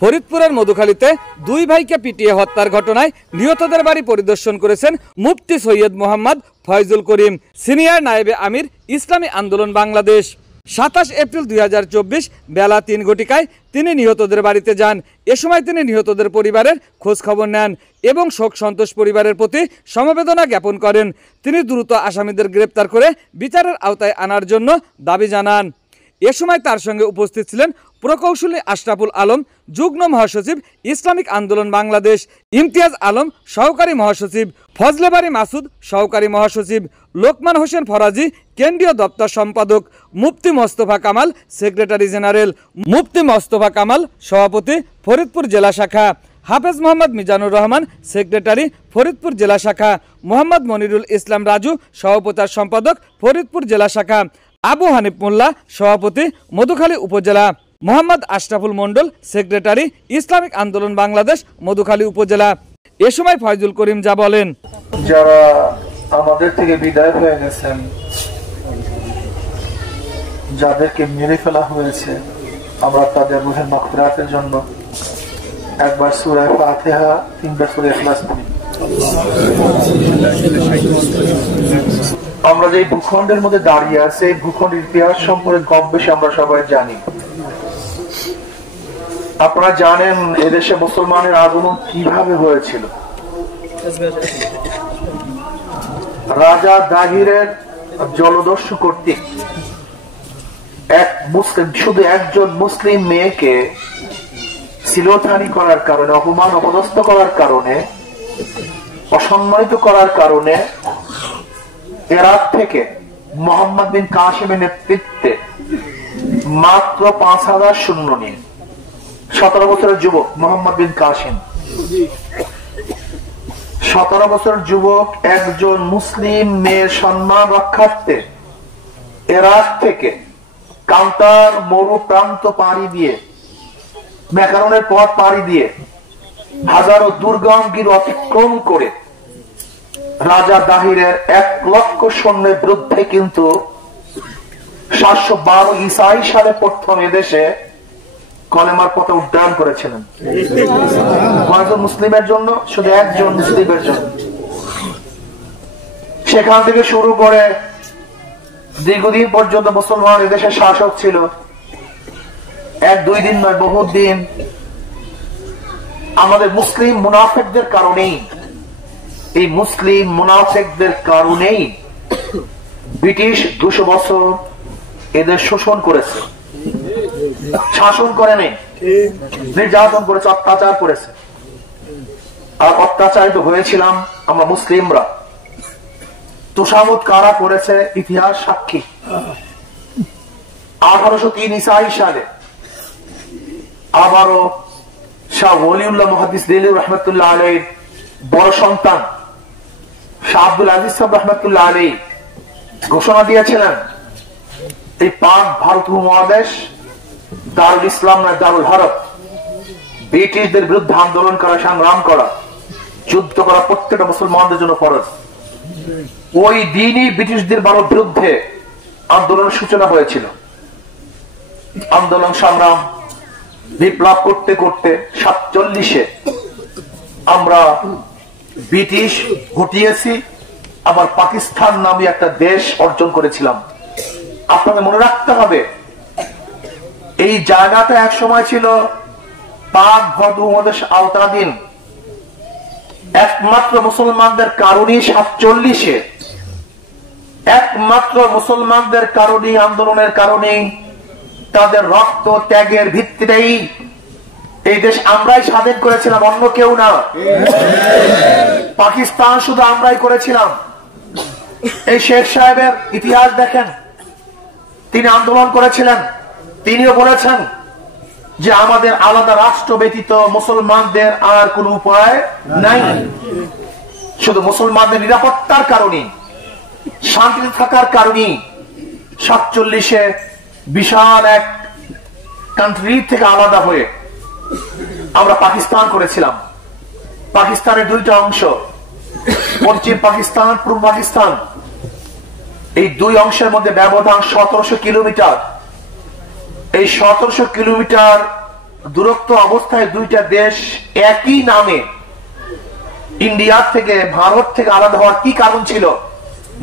ফরিদপুরের মধুখালীতে দুই ভাইকে পিটিয়ে হত্যার ঘটনায় নিহতদের বাড়ি পরিদর্শন করেছেন মুফতি সৈয়দ মোহাম্মদ ফয়জুল করিম, সিনিয়র নায়েবে আমির, ইসলামী আন্দোলন বাংলাদেশ। 27 এপ্রিল 2024 বেলা 3 ঘটিকায় তিনি নিহতদের বাড়িতে যান। এ সময় তিনি নিহতদের পরিবারের খোঁজ খবর নেন এবং শোক সন্তোষ পরিবারের প্রতি সমবেদনা জ্ঞাপন করেন। তিনি দ্রুত আসামিদের গ্রেপ্তার করে বিচারের আওতায় আনার জন্য দাবি জানান। এ সময় তার সঙ্গে উপস্থিত ছিলেন প্রকৌশলী আশরাফুল আলম, যুগ্ম মহাসচিব, ইসলামিক আন্দোলন বাংলাদেশ, ইমতিয়াজ আলম, সহকারী মহাসচিব, ফজলে বারী মাসুদ, সহকারী মহাসচিব, লোকমান হোসেন ফরাজি, কেন্দ্রীয় দপ্তর সম্পাদক, মুফতি মোস্তফা কামাল, সেক্রেটারি জেনারেল, মুফতি মোস্তফা কামাল, সভাপতি, ফরিদপুর জেলা শাখা, হাফেজ মোহাম্মদ মিজানুর রহমান, সেক্রেটারি, ফরিদপুর জেলা শাখা, মোহাম্মদ মনিরুল ইসলাম রাজু, সহপ্রচার সম্পাদক, ফরিদপুর জেলা শাখা, আবু হানিফ মোল্লা, সভাপতি, মধুখালী উপজেলা, মোহাম্মদ আশরাফুল মন্ডল, সেক্রেটারি, ইসলামিক আন্দোলন বাংলাদেশ, মধুখালী উপজেলা। এ সময় ফয়জুল করিম যা বলেন, যারা আমাদের থেকে বিদায় হয়ে গেছেন, যাদেরকে মেরে ফেলা হয়েছে, আমরা তাদের রুহের মাগফিরাতের জন্য একবার সূরা ফাতিহা, তিনবার সূরা ইখলাস পড়ি। আমরা যে ভূখণ্ডের মধ্যে দাঁড়িয়ে আছি, এই ভূখণ্ডের ইতিহাস সম্পর্কে কম বেশি আমরা সবাই জানি। আপনারা জানেন এদেশে মুসলমানের আগমন কিভাবে হয়েছিল। রাজা দাহিরের জলদস্যু কর্তৃক এক মুসলিম, শুধু একজন মুসলিম মেয়েকে শিলথানি করার কারণে, অপমান অপদস্থ করার কারণে, অসম্মানিত করার কারণে ইরাক থেকে মোহাম্মদ বিন কাসিমের নেতৃত্বে মাত্র 5000 সৈন্য নিয়ে 17 বছরের যুবক মোহাম্মদ বিন কাসিম, 17 বছরের যুবক একজন মুসলিম মেয়ের সম্মান রক্ষার্থে ইরাক থেকে কান্তার মরু প্রান্ত পাড়ি দিয়ে, ম্যাকারনের পথ পাড়ি দিয়ে, হাজারো দুর্গম গিরি অতিক্রম করে রাজা দাহিরের 1 লক্ষ সৈন্যের বিরুদ্ধে কিন্তু 712 ঈসাই সালে প্রথম এদেশে কলেমার পথে উড্ডয়ন করেছিলেন। কয়েকজন মুসলিমের জন্য? শুধু একজন মুসলিমের জন্য। সেখান থেকে শুরু করে দীর্ঘদিন পর্যন্ত মুসলমান এদেশের শাসক ছিল। 1-2 দিন নয়, বহুত দিন। আমাদের মুসলিম মুনাফিকদের কারণেই, এই মুসলিম মুনাফিকদের কারণেই ব্রিটিশ 200 বছর এদের শোষণ করেছে, শাসন করে নেই, নির্যাতন করেছে, অত্যাচার করেছে। আর অত্যাচারিত হয়েছিলাম আমরা মুসলিমরা। তোষামত কারা করেছে ইতিহাস সাক্ষী। 1803 ঈসাই সালে আবারও শাহ ওলিউল্লাহ মুহাদ্দিস দিল্লী রহমতুল্লাহ আলাইহির বড় সন্তান শাহ আব্দুল আজিজ সাহেব রহমতুল্লাহ আলাইহি ঘোষণা দিয়েছিলেন, এই পাক ভারত উপমহাদেশ দারুল ইসলাম নয়, দারুল হরব। ব্রিটিশদের বিরুদ্ধে আন্দোলন করা, সংগ্রাম করা, যুদ্ধ করা প্রত্যেকটা মুসলমানদের জন্য ফরজ। ওই দিনই ব্রিটিশদের বিরুদ্ধে আন্দোলনের সূচনা হয়েছিল। আন্দোলন সংগ্রাম বিপ্লব করতে করতে 47-এ আমরা ব্রিটিশ হটিয়েছি, আবার পাকিস্তান নামে একটা দেশ অর্জন করেছিলাম। আপনাদের মনে রাখতে হবে, এই জায়গাটা এক সময় ছিল পাক ভারত উপমহাদেশ আওতাধীন। একমাত্র মুসলমানদের কারণেই 47-এ, একমাত্র মুসলমানদের কারণেই, আন্দোলনের কারণেই, তাদের রক্ত ত্যাগের ভিত্তিতেই এই দেশ আমরাই স্বাধীন করেছিলাম, অন্য কেউ না। পাকিস্তান শুধু আমরাই করেছিলাম। এই শেখ সাহেবের ইতিহাস দেখেন, তিনি আন্দোলন করেছিলেন। তিনিও বলেছেন যে আমাদের আলাদা রাষ্ট্র ব্যতীত মুসলমানদের আর কোন উপায় নাই। শুধু মুসলমানদের নিরাপত্তার কারণে, শান্তিতে থাকার কারণে 47-এ বিশাল এক কান্ট্রি থেকে আলাদা হয়ে আমরা পাকিস্তান করেছিলাম। পাকিস্তানের 2টা অংশ, পশ্চিম পাকিস্তান, পূর্ব পাকিস্তান। এই 2 অংশের মধ্যে ব্যবধান 1700 কিলোমিটার। এই 1700 কিলোমিটার দূরত্ব অবস্থায় দুইটা দেশ একই নামে ইন্ডিয়া থেকে ভারত থেকে আলাদা হওয়ার কি কারণ ছিল?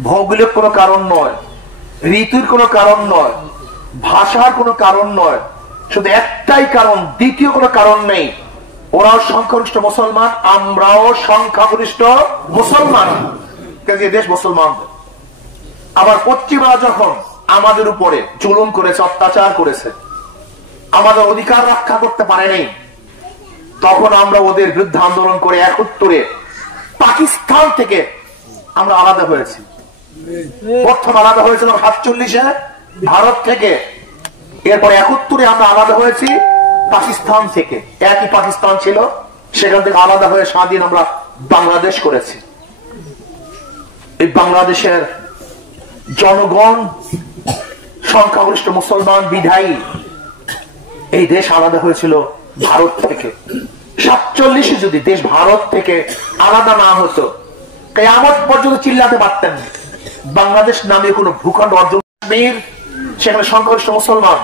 ভৌগোলিক কোনো কারণ নয়, ঋতুর কোনো কারণ নয়, ভাষার কোনো কারণ নয়, শুধু একটাই কারণ, দ্বিতীয় কোনো কারণ নেই। ওরাও সংখ্যাগরিষ্ঠ মুসলমান, আমরাও সংখ্যাগরিষ্ঠ মুসলমান, দেশ মুসলমান। আবার পশ্চিমারা যখন আমাদের উপরে জুলুম করেছে, অত্যাচার করেছে, আমাদের অধিকার রক্ষা করতে পারেনি, তখন আমরা ওদের বিরুদ্ধে আন্দোলন করে 71-এ পাকিস্তান থেকে আমরা আলাদা হয়েছি। প্রথম আলাদা হয়েছিলাম 47-এ ভারত থেকে, এরপর 71-এ আমরা আলাদা হয়েছি পাকিস্তান থেকে। একই পাকিস্তান ছিল, সেখান থেকে আলাদা হয়ে স্বাধীন আমরা বাংলাদেশ করেছি। এই বাংলাদেশের জনগণ সংখ্যাগরিষ্ঠ মুসলমান বিধায়ী এই দেশ আলাদা হয়েছিল ভারত থেকে। 47-এ যদি দেশ ভারত থেকে আলাদা না হতো, কিয়ামত পর্যন্ত চিল্লাতে পারতেন বাংলাদেশ নামে কোন ভূখণ্ড অর্জন, সেখানে সংখ্যাগরিষ্ঠ মুসলমান,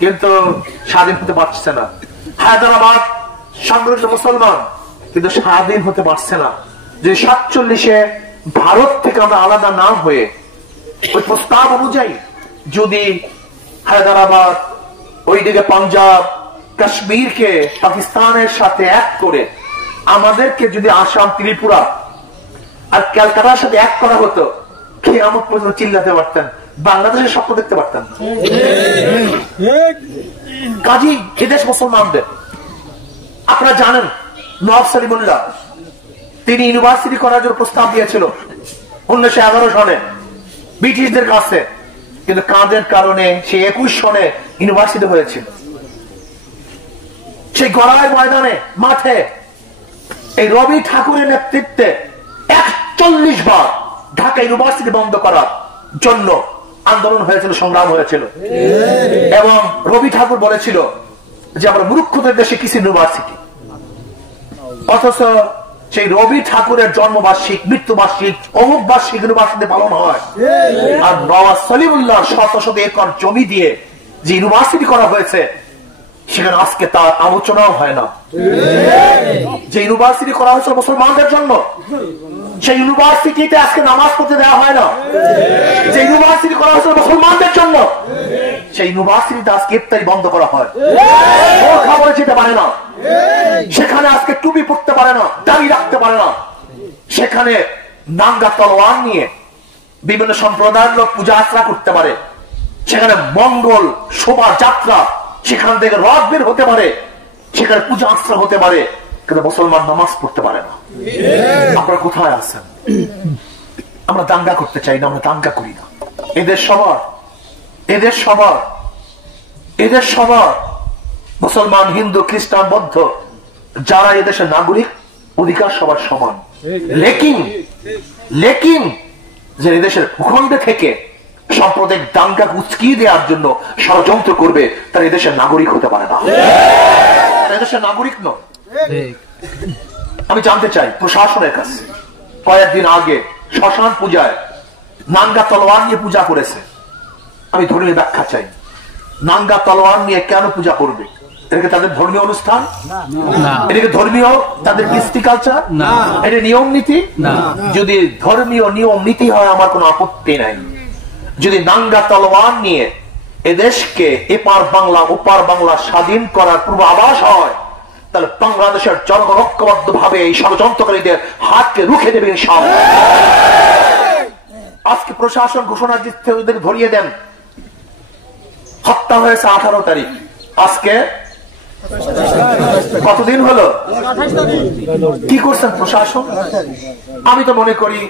কিন্তু স্বাধীন হতে পারছে না। হায়দ্রাবাদ সংখ্যাগরিষ্ঠ মুসলমান, কিন্তু স্বাধীন হতে পারছে না। যে 47-এ ভারত থেকে আমরা আলাদা না হয়ে ওই প্রস্তাব অনুযায়ী যদি হায়দ্রাবাদ, ওইদিকে পাঞ্জাব, কাশ্মীরকে পাকিস্তানের সাথে এক করে আমাদেরকে যদি আসাম, ত্রিপুরা আর ক্যালকাটার সাথে এক করা হতো, কিয়ামত পর্যন্ত চিল্লাতে পারতেন, বাংলাদেশের স্বপ্ন দেখতে পারতেন। কাজী এদেশ মুসলমানদের, আপনারা জানেন নওয়াব সলিমুল্লাহ তিনি ইউনিভার্সিটি করার জন্য প্রস্তাব দিয়েছিল 1911 সনে ব্রিটিশদের কাছে, কিন্তু কাজের কারণে সে 21 সনে ইউনিভার্সিটি হয়েছিল। সেই গড়াই ময়দানে মাঠে এই রবি ঠাকুরের নেতৃত্বে 41 বার ঢাকা ইউনিভার্সিটি বন্ধ করার জন্য আন্দোলন হয়েছিল, সংগ্রাম হয়েছিল। এবং রবি ঠাকুর বলেছিল যে আমরা মূর্খদের দেশে কিছু ইউনিভার্সিটি, অথচ সেই রবি ঠাকুরের জন্মবার্ষিক, মৃত্যুবার্ষিক, অমুক বার্ষিক ইউনিভার্সিটি পালন হয়। আর নওয়াব সলিমুল্লাহ শত শত একর জমি দিয়ে যে ইউনিভার্সিটি করা হয়েছে, সেখানে আজকে তার আলোচনাও হয় না। যে ইউনিভার্সিটি করা হয়েছে মুসলমানদের জন্য, সেই ইউনিভার্সিটিতে আজকে নামাজ পড়তে দেওয়া হয় না। যে ইউনিভার্সিটি করা হয়েছে মুসলমানদের জন্য, সেই ইউনিভার্সিটিতে আজকে ইফতারি বন্ধ করা হয়, খাবারে যেতে পারে না, সেখানে আজকে টুপি পড়তে পারে না, দাড়ি রাখতে পারে না, সেখানে নাঙ্গা তলোয়ার নিয়ে বিভিন্ন সম্প্রদায়ের লোক পূজা আশ্রা করতে পারে, সেখানে মঙ্গল শোভাযাত্রা, সেখান থেকে রথ বের হতে পারে, সেখানে পূজা আশ্রা হতে পারে, কিন্তু মুসলমান নামাজ পড়তে পারে না। আপনারা কোথায় আছেন? আমরা দাঙ্গা করতে চাই না, আমরা দাঙ্গা করি না। এদের সবার, এদের সবার, এদের সবার, মুসলমান, হিন্দু, খ্রিস্টান, বৌদ্ধ, যারা এদেশের নাগরিক, অধিকার সবার সমান। লেকিন যে এদেশের ভূখণ্ডে থেকে সাম্প্রদায়িক দাঙ্গা উস্কিয়ে দেওয়ার জন্য ষড়যন্ত্র করবে, তারা এদেশের নাগরিক হতে পারে না, এদেশের নাগরিক নয়। আমি জানতে চাই প্রশাসনের কাছে, কয়েকদিন আগে শ্মশান পূজায় নাঙ্গা তলোয়ার নিয়ে পূজা করেছে। আমি ধর্মীয় ব্যাখ্যা চাই, নাঙ্গা তলোয়ার নিয়ে কেন পূজা করবে? এটাকে তাদের ধর্মীয় অনুষ্ঠান? এটাকে ধর্মীয় তাদের কৃষ্টি কালচার? এটা নিয়ম নীতি? যদি ধর্মীয় নিয়ম নীতি হয় আমার কোনো আপত্তি নাই। যদি নাঙ্গা তলোয়ার নিয়ে এদেশকে এপার বাংলা ওপার বাংলা স্বাধীন করার পূর্বাভাস হয়, তাহলে বাংলাদেশের জনগণ ঐক্যবদ্ধ ভাবে এই ষড়যন্ত্রকারীদের হাতকে রুখে দেবে ইনশাআল্লাহ। আজকে প্রশাসন ঘোষণা দিচ্ছে ওদের ধরিয়ে দেন। হত্যা হয়েছে 18 তারিখ, আজকে কতদিন হলো? কি করছেন প্রশাসন? আমি তো মনে করি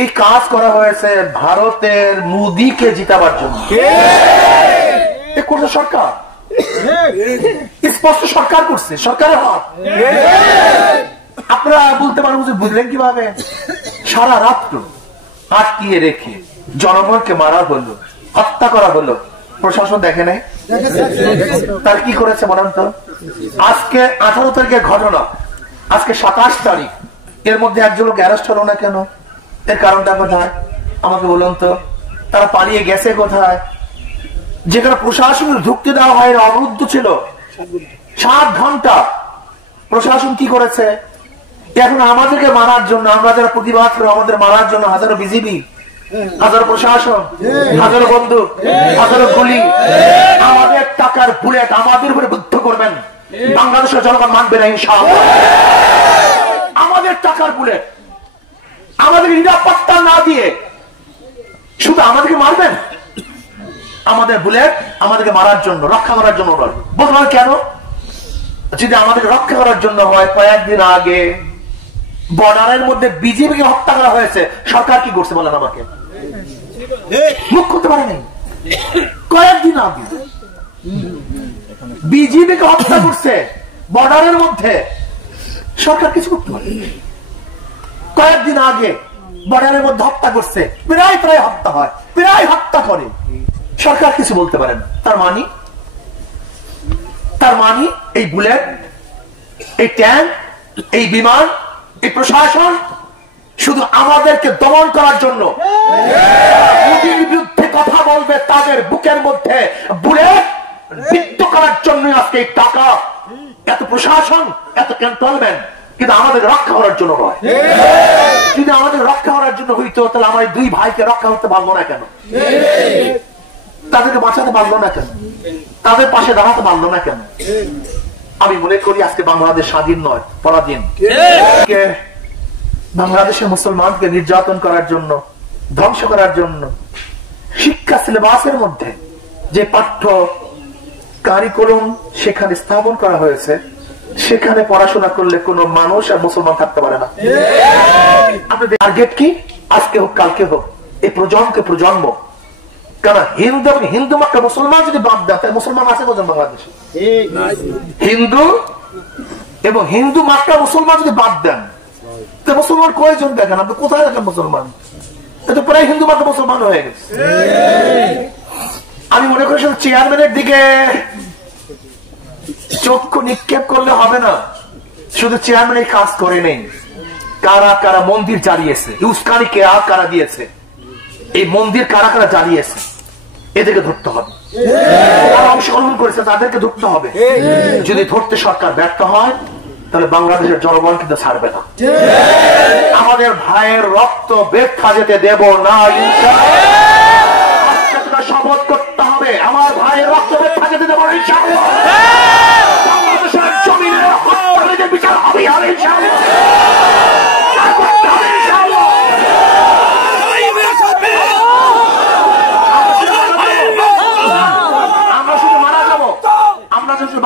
এই কাজ করা হয়েছে ভারতের মোদীকে জিতাবার জন্য। করছে সরকার, স্পষ্ট সরকার করছে, সরকারের হাত। আপনারা বলতে পারেন বুঝলেন কিভাবে? সারা রাত্র আটকিয়ে রেখে জনগণকে মারা হলো, হত্যা করা হলো, প্রশাসন দেখে নাই? তার কি করেছে বলেন তো? আজকে 18 তারিখের ঘটনা, আজকে 27 তারিখ, এর মধ্যে একজন লোক অ্যারেস্ট হলো না কেন? এর কারণটা কোথায় আমাকে বলুন তো? তারা পালিয়ে গেছে কোথায়? যেখানে প্রশাসনের ঢুকতে দেওয়া হয় না, অবরুদ্ধ ছিল, 7 ঘন্টা প্রশাসন কি করেছে? এখন আমাদেরকে মারার জন্য, আমরা যারা প্রতিবাদ করে আমাদের মারার জন্য হাজারো বিজিবি, হাজারো প্রশাসন, হাজারো বন্দুক, হাজারো গুলি, আমাদের টাকার বুলেট আমাদের উপরে বুদ্ধ করবেন, বাংলাদেশের জনগণ মানবে না ইনশাআল্লাহ। আমাদের টাকার বুলেট আমাদের নিরাপত্তা না দিয়ে শুধু আমাদেরকে মারবেন? আমাদের বুলেট আমাদেরকে মারার জন্য, রক্ষা করার জন্য নয়। বলবেন কেন? যদি আমাদেরকে রক্ষা করার জন্য হয়, কয়েকদিন আগে বর্ডারের মধ্যে বিজেপিকে হত্যা করা হয়েছে, সরকার কি করছে বলেন আমাকে? মুখ করতে পারেনি। কয়েকদিন আগে বিজেপিকে হত্যা করছে বর্ডারের মধ্যে, সরকার কিছু করতে পারে? কয়েকদিন আগে বর্ডারের মধ্যে হত্যা করছে, প্রায় হত্যা হয়, প্রায় হত্যা করে, সরকার কিছু বলতে পারে না। তার মানি এই বুলেট, এই ট্যাঙ্ক, এই বিমান, এই প্রশাসন শুধু আমাদেরকে দমন করার জন্য, মোদির বিরুদ্ধে কথা বলবে তাদের বুকের মধ্যে বুলেট বিদ্ধ করার জন্য আজকে এই টাকা, এত প্রশাসন, এত ক্যান্টনমেন্ট, কিন্তু আমাদের রক্ষা করার জন্য নয়। যদি আমাদের রক্ষা করার জন্য হইতো তাহলে আমার 2 ভাইকে রক্ষা করতে পারলো না কেন? তাদেরকে বাঁচাতে পারলো না কেন? তাদের পাশে দাঁড়াতে পারলো না কেন? আমি মনে করি আজকে বাংলাদেশ স্বাধীন নয়, পরাধীন। বাংলাদেশের মুসলমানকে নির্যাতন করার জন্য, ধ্বংস করার জন্য শিক্ষা সিলেবাসের মধ্যে যে পাঠ্য কারিকুলাম সেখানে স্থাপন করা হয়েছে, সেখানে পড়াশোনা করলে কোন মানুষ আর মুসলমান থাকতে পারে না। আপনাদের টার্গেট কি? আজকে হোক কালকে হোক, এই প্রজন্ম, কারণ হিন্দু মাত্র মুসলমান যদি বাদ দেয় তাহলে মুসলমান আছে কোজন বাংলাদেশে? হিন্দু এবং হিন্দু মাত্র মুসলমান যদি বাদ দেন তো মুসলমান কয়জন দেখেন? আপনি কোথায় দেখেন মুসলমান? এটা প্রায় হিন্দু মাত্র মুসলমান হয়ে গেছে। আমি মনে করি শুধু চেয়ারম্যানের দিকে চক্ষু নিক্ষেপ করলে হবে না। শুধু চেয়ারম্যান এই কাজ করে নেই, কারা কারা মন্দির জ্বালিয়েছে, উস্কানি কারা দিয়েছে, এই মন্দির কারা কারা জ্বালিয়েছে, এদেরকে ধরতে হবে। যারা অংশগ্রহণ করেছে তাদেরকে ধরতে হবে। যদি ধরতে সরকার ব্যর্থ হয় তাহলে বাংলাদেশের জনগণ কিন্তু ছাড়বে না। আমাদের ভাইয়ের রক্ত ব্যর্থ যেতে দেব না। শপথ করতে হবে, আমার ভাইয়ের রক্ত ব্যর্থ যেতে দেব না ইনশাআল্লাহ। বাংলাদেশের জমিনে হত্যাকারীদের বিচার হবে ইনশাআল্লাহ।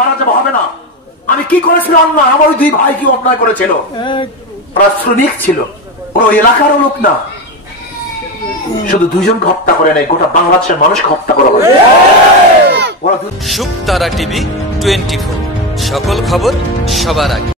মারা যাবো হবে না। আমি কি করেছিল অন্যায়? আমার 2 ভাই কি অন্যায় করেছিল? ওরা শ্রমিক ছিল, ওরা ওই এলাকার লোক না। শুধু 2 জনকে হত্যা করে নাই, গোটা বাংলাদেশের মানুষকে হত্যা করা হয়। শুকতারা টিভি 24, সকল খবর সবার আগে।